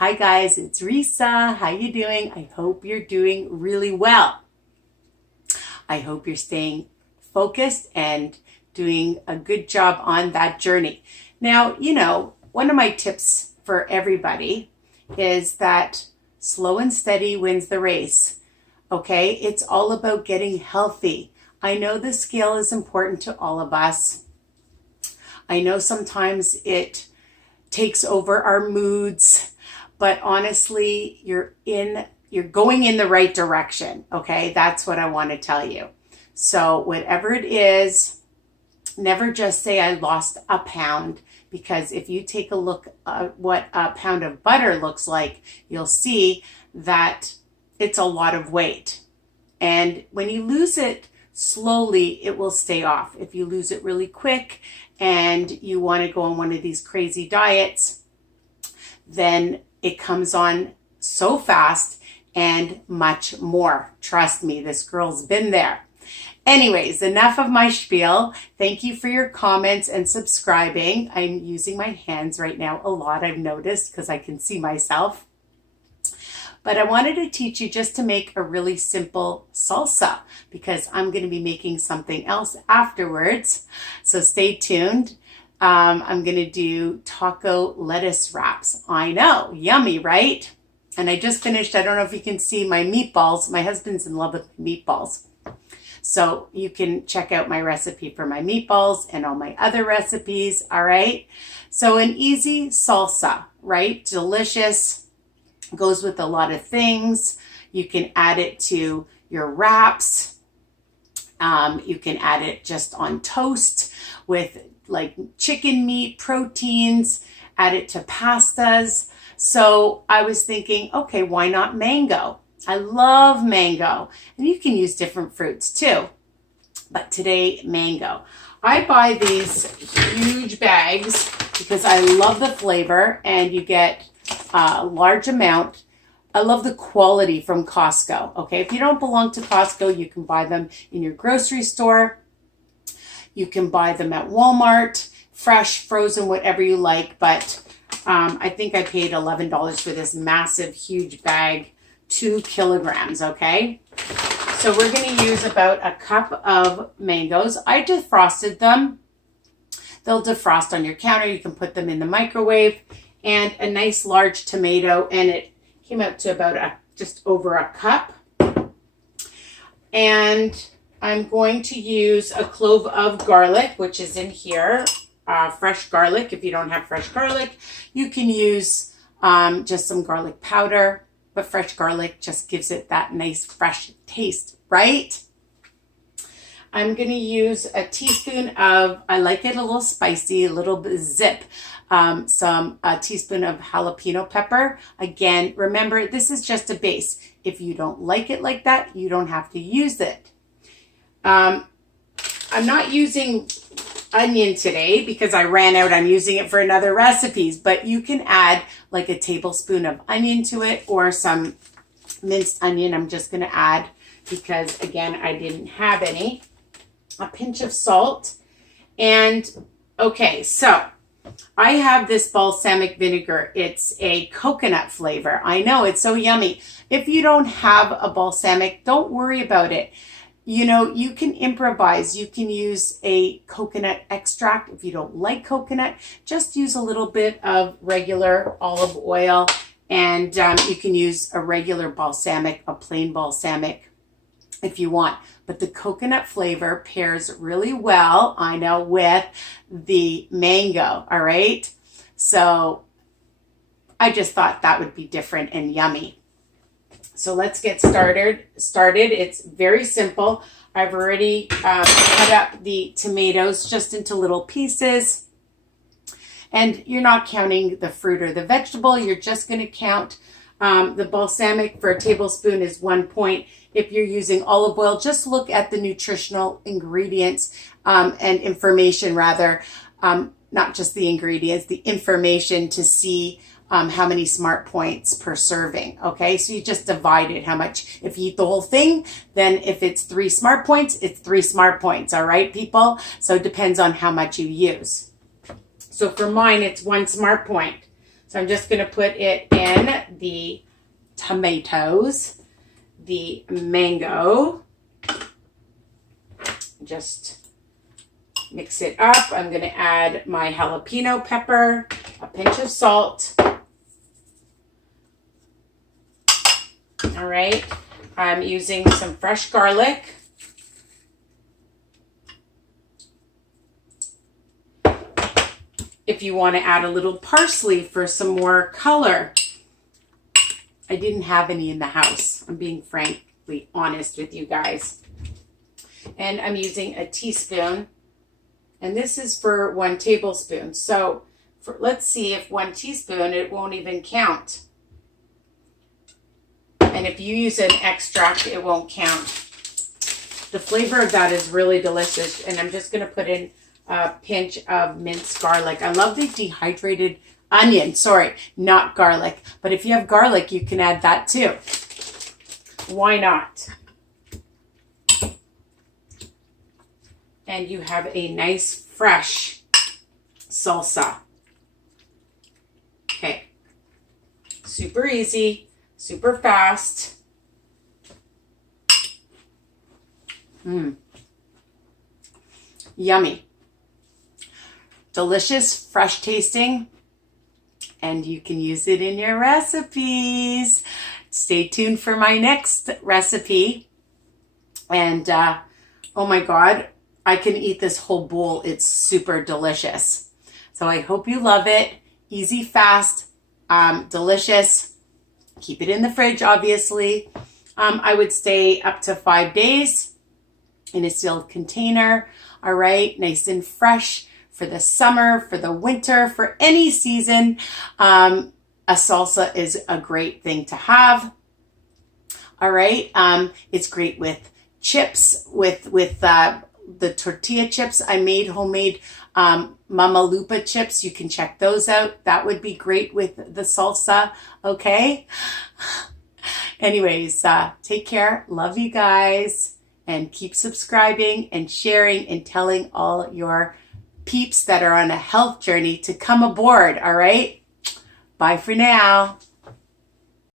Hi guys, it's Risa. How you doing? I hope you're doing really well. I hope you're staying focused and doing a good job on that journey. Now, one of my tips for everybody is that slow and steady wins the race. Okay, it's all about getting healthy. I know the scale is important to all of us. I know sometimes it takes over our moods, but honestly, you're going in the right direction. Okay, that's what I want to tell you. So whatever it is, never just say I lost a pound, because if you take a look at what a pound of butter looks like, you'll see that it's a lot of weight. And when you lose it slowly, it will stay off. If you lose it really quick and you want to go on one of these crazy diets, then it comes on so fast and much more. Trust me, this girl's been there. Anyways, enough of my spiel. Thank you for your comments and subscribing. I'm using my hands right now a lot, I've noticed, because I can see myself. But I wanted to teach you just to make a really simple salsa, because I'm going to be making something else afterwards. So stay tuned. I'm going to do taco lettuce wraps. I know, yummy, right? And I just finished, I don't know if you can see my meatballs. My husband's in love with meatballs. So you can check out my recipe for my meatballs and all my other recipes, all right? So an easy salsa, right? Delicious. Goes with a lot of things. You can add it to your wraps. You can add it just on toast with like chicken meat, proteins, add it to pastas. So I was thinking, okay, why not mango? I love mango, and you can use different fruits too. But today, mango. I buy these huge bags because I love the flavor, and you get a large amount. I love the quality from COSTCO. Okay, if you don't belong to COSTCO, you can buy them in your grocery store. You can buy them at Walmart, fresh, frozen, whatever you like. But I think I paid $11 for this massive, huge bag, 2 kilograms. Okay, so we're going to use about a cup of mangoes. I defrosted them. They'll defrost on your counter. You can put them in the microwave. And a nice large tomato, and it came out to about just over a cup. And I'm going to use a clove of garlic, which is in here, fresh garlic. If you don't have fresh garlic, you can use just some garlic powder, but fresh garlic just gives it that nice fresh taste, right? I'm going to use a teaspoon of, I like it a little spicy, a little bit zip, a teaspoon of jalapeno pepper. Again, remember, this is just a base. If you don't like it like that, you don't have to use it. I'm not using onion today because I ran out. I'm using it for another recipes, but you can add like a tablespoon of onion to it, or some minced onion. I'm just going to add because, again, I didn't have any. A pinch of salt. And okay, so I have this balsamic vinegar. It's a coconut flavor. I know, it's so yummy. If you don't have a balsamic, don't worry about it. You can improvise. You can use a coconut extract. If you don't like coconut, just use a little bit of regular olive oil, and you can use a regular balsamic, a plain balsamic, if you want. But the coconut flavor pairs really well, I know, with the mango, all right? So I just thought that would be different and yummy. So let's get started. It's very simple. I've already cut up the tomatoes just into little pieces. And you're not counting the fruit or the vegetable. You're just going to count the balsamic for a tablespoon is 1 point. If you're using olive oil, just look at the nutritional ingredients and information, rather, not just the ingredients, the information to see how many smart points per serving. Okay, so you just divide it. How much, if you eat the whole thing, then if it's 3 smart points, it's 3 smart points. All right, people? So it depends on how much you use. So for mine, it's 1 smart point. So I'm just going to put it in the tomatoes, the mango. Just mix it up. I'm going to add my jalapeno pepper, a pinch of salt. All right. I'm using some fresh garlic. If you want to add a little parsley for some more color. I didn't have any in the house. I'm being frankly honest with you guys. And I'm using a teaspoon. And this is for 1 tablespoon. So let's see if 1 teaspoon, it won't even count. And if you use an extract, it won't count. The flavor of that is really delicious. And I'm just going to put in a pinch of minced garlic. I love the dehydrated onion. Sorry, not garlic. But if you have garlic, you can add that too. Why not? And you have a nice fresh salsa. Okay. Super easy, super fast. Yummy. Delicious, fresh tasting, and you can use it in your recipes. Stay tuned for my next recipe. And oh my God, I can eat this whole bowl. It's super delicious. So I hope you love it. Easy, fast, delicious. Keep it in the fridge, obviously. I would stay up to 5 days in a sealed container. All right, nice and fresh for the summer, for the winter, for any season. A salsa is a great thing to have. All right, it's great with chips, with the tortilla chips. I made homemade Mama Lupa chips. You can check those out. That would be great with the salsa. Okay. Anyways, take care. Love you guys. And keep subscribing and sharing and telling all your peeps that are on a health journey to come aboard. All right. Bye for now.